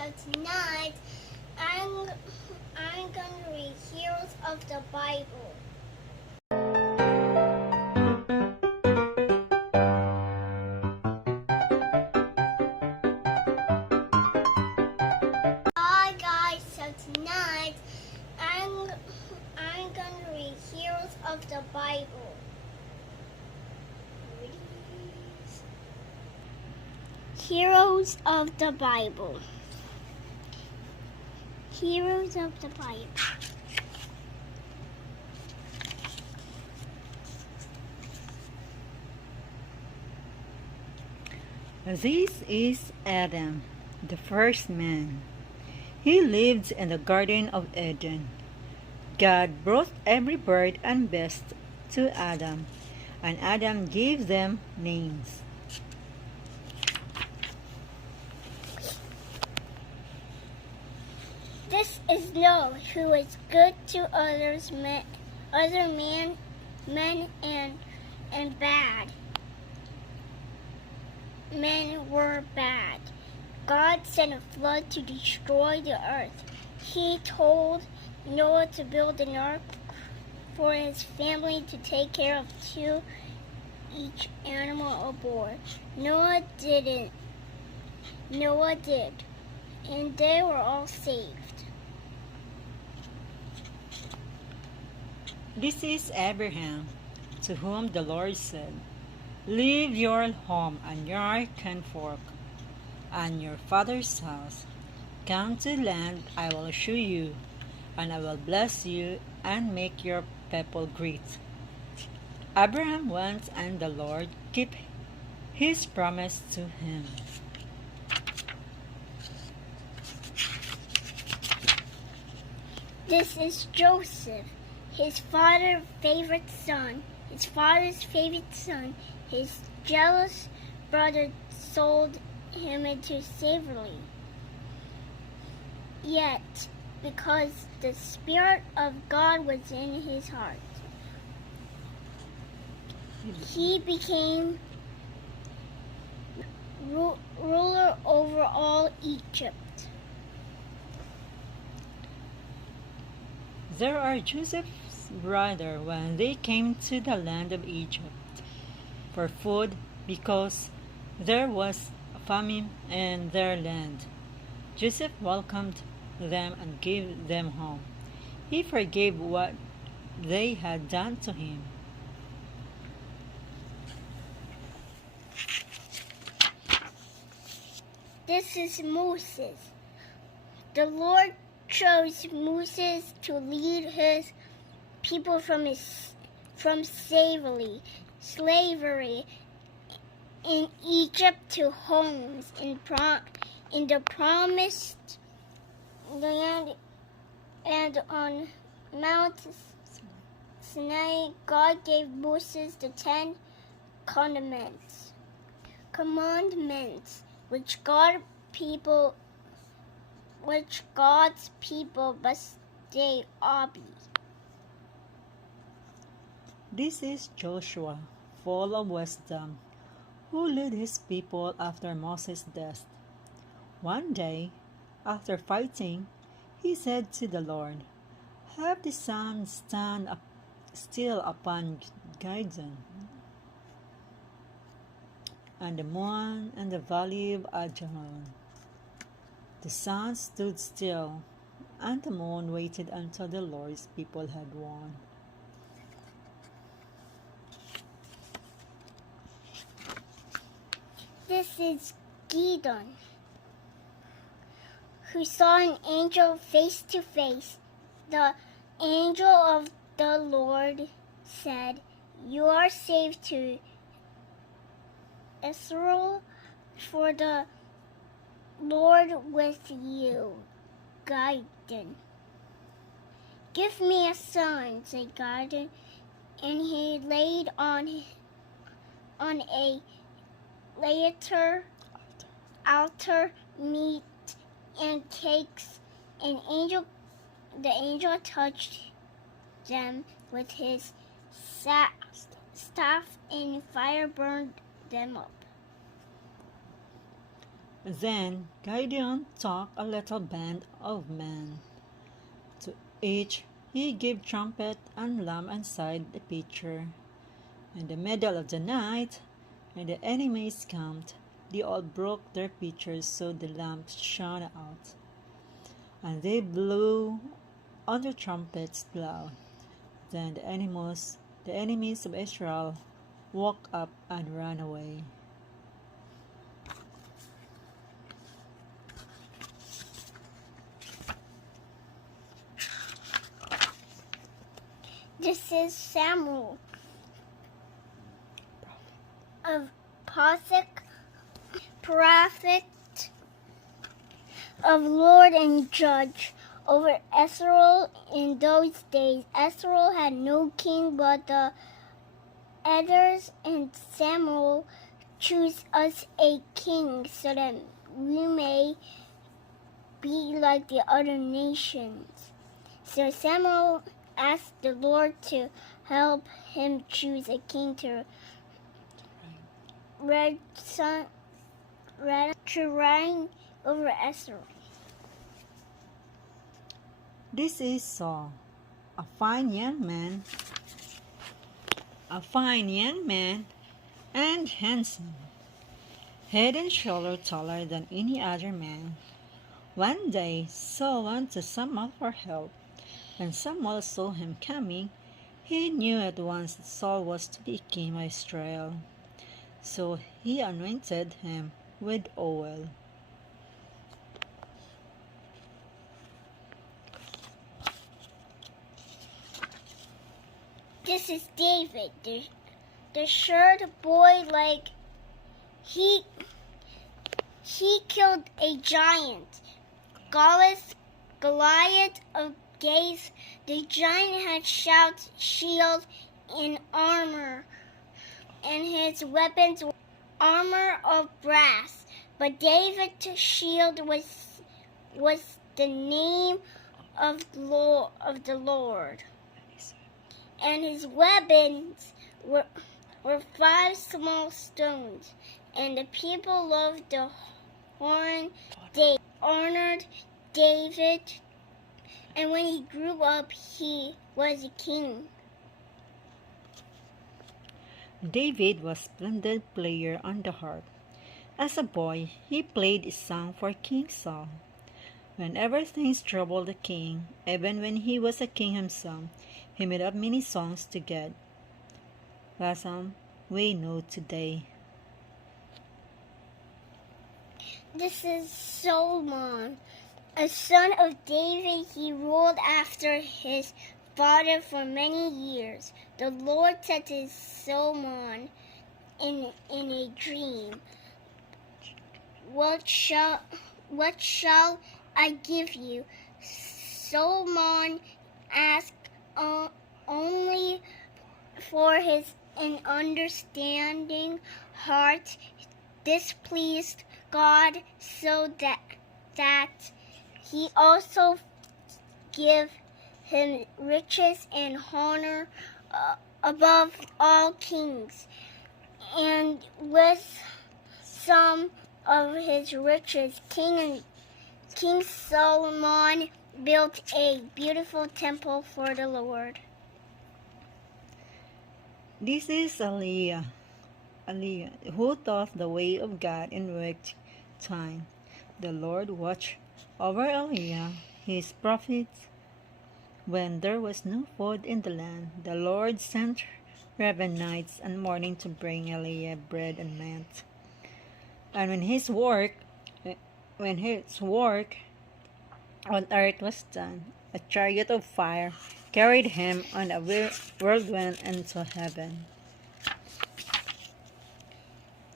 so tonight I'm going to read Heroes of the Bible. Hi guys, so tonight I'm going to read Heroes of the Bible. Heroes of the Bible. Heroes of the Bible. This is Adam, the first man. He lived in the Garden of Eden. God brought every bird and beast to Adam, and Adam gave them names. This is Noah, who was good to other men and bad. Men were bad. God sent a flood to destroy the earth. He told Noah to build an ark for his family to take care of each animal aboard. Noah did, and they were all saved. This is Abraham, to whom the Lord said, "Leave your home and your kinfolk and your father's house. Come to the land I will show you, and I will bless you and make your people great." Abraham went, and the Lord kept his promise to him. This is Joseph, his father's favorite son. His jealous brother sold him into slavery. Yet, because the Spirit of God was in his heart, he became ruler over all Egypt. There are Joseph's brothers when they came to the land of Egypt for food, because there was a famine in their land. Joseph welcomed them and gave them home. He forgave what they had done to him. This is Moses. The Lord chose Moses to lead his people from slavery in Egypt to homes in the promised land, and on Mount Sinai, God gave Moses the 10 commandments, which God's people must obey. This is Joshua, full of wisdom, who led his people after Moses' death. One day, after fighting, he said to the Lord, "Have the sun stand up still upon Gideon, and the moon in the valley of Ajalon." The sun stood still, and the moon waited until the Lord's people had won. This is Gideon, who saw an angel face to face. The angel of the Lord said, "You are saved to Israel, for the Lord with you." Gideon. "Give me a son," said Gideon, and he laid on a altar meat and cakes. The angel touched them with his staff, and fire burned them up. Then Gideon took a little band of men. To each he gave trumpet and lamp inside the pitcher. In the middle of the night, when the enemies camped, they all broke their pitchers so the lamps shone out. And they blew on the trumpets loud. Then the enemies of Israel woke up and ran away. This is Samuel of Posik, prophet of Lord and judge over Israel in those days. Israel had no king but the others, and Samuel choose us a king so that we may be like the other nations. So Samuel asked the Lord to help him choose a king to reign over Israel. This is Saul, a fine young man and handsome, head and shoulder taller than any other man. One day Saul went to Samuel for help. When Samuel saw him coming, he knew at once that Saul was to be king of Israel. So he anointed him with oil. This is David, the short boy. Like he killed a giant, Goliath of Gath. The giant had stout shield and armor, and his weapons were armor of brass. But David's shield was the name of the Lord, and his weapons were 5 small stones. And the people loved the honored David, and when he grew up, he was a king. David was a splendid player on the harp. As a boy, he played a song for King Saul. Whenever things troubled the king, even when he was a king himself, he made up many songs to God, but some we know today. This is Solomon, a son of David. He ruled after his father for many years. The Lord said to Solomon in a dream, What shall I give you? Solomon asked only for an understanding heart. This pleased God so that he also give him riches and honor above all kings. And with some of his riches, King Solomon built a beautiful temple for the Lord. This is Aliyah, who taught the way of God in wicked time. The Lord watched over Aliyah, his prophet. When there was no food in the land, the Lord sent raven nights and morning to bring Aliyah bread and meat. And when his work on earth was done, a chariot of fire carried him on a whirlwind into heaven.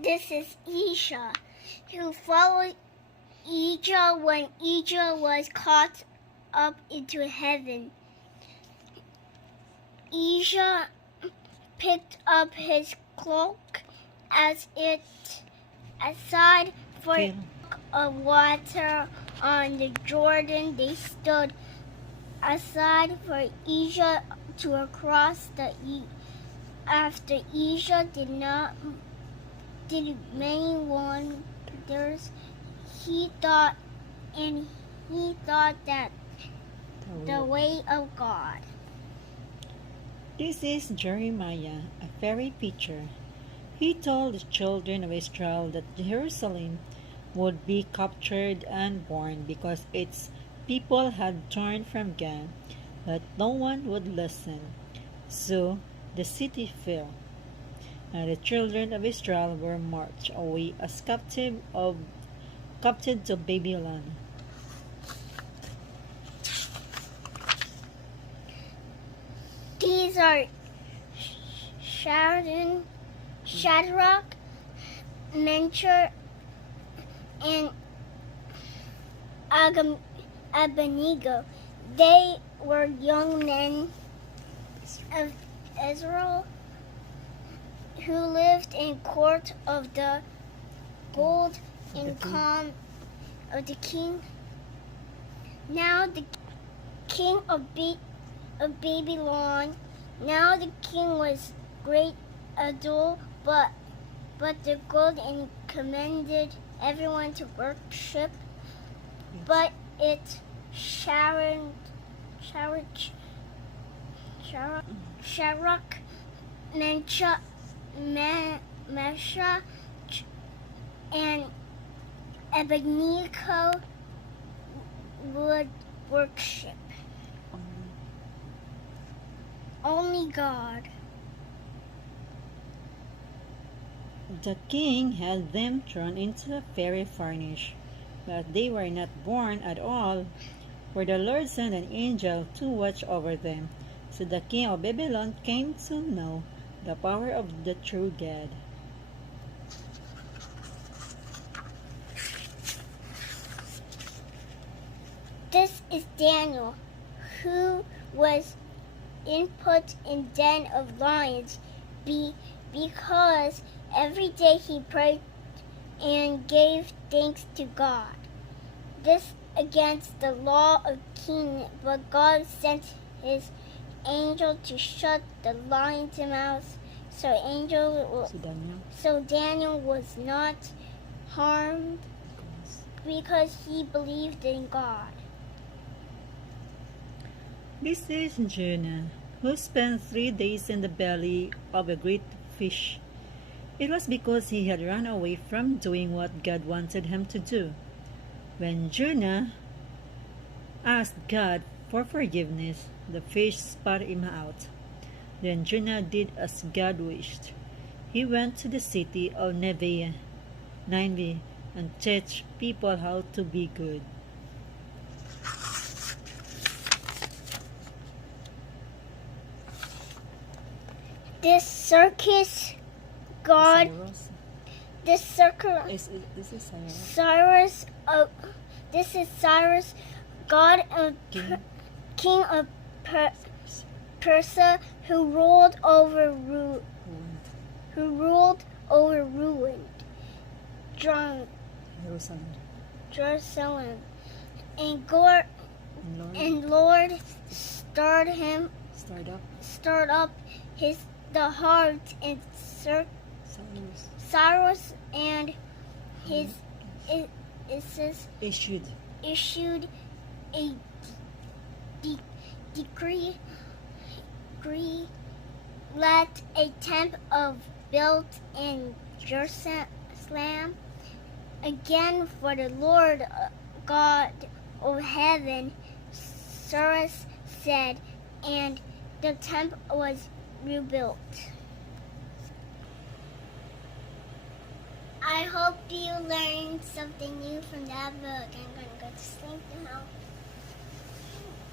This is Esau, who followed Elijah when Elijah was caught up into heaven. Elijah picked up his cloak as it aside for a look of water on the Jordan. They stood aside for Elijah to cross the after Elijah did many wonders. he thought and he thought that the way of God. This is Jeremiah, a fairy preacher. He told the children of Israel that Jerusalem would be captured and burned because its people had turned from God, but no one would listen. So the city fell, and the children of Israel were marched away as captive to Babylon. These are Shadrach, Meshach, and Abednego. They were young men of Israel who lived in court of the gold and calm of the king. Now the king of Babylon. Now the king was great idol, but the gold and commanded everyone to worship. But it Shadrach, Meshach, and Abednego would worship only God. The king had them thrown into a fiery furnace, but they were not burned at all, for the Lord sent an angel to watch over them. So the king of Babylon came to know the power of the true God. This is Daniel, who was put in den of lions because every day he prayed and gave thanks to God. This against the law of king, but God sent his angel to shut the lion's mouth, so Daniel was not harmed because he believed in God. This is Jonah, who spent 3 days in the belly of a great fish. It was because he had run away from doing what God wanted him to do. When Jonah asked God for forgiveness, the fish spat him out. Then Jonah did as God wished. He went to the city of Nineveh and taught people how to be good. This circus God, this circus, This is Cyrus, this is Cyrus, God of King of Persia, who ruled over ruined Jerusalem, and Lord stirred up the heart and Cyrus and his issued a decree let a temple of built in Jerusalem again for the Lord God of heaven. Cyrus said, and the temple was rebuilt. I hope you learned something new from that book. I'm going to go to sleep now.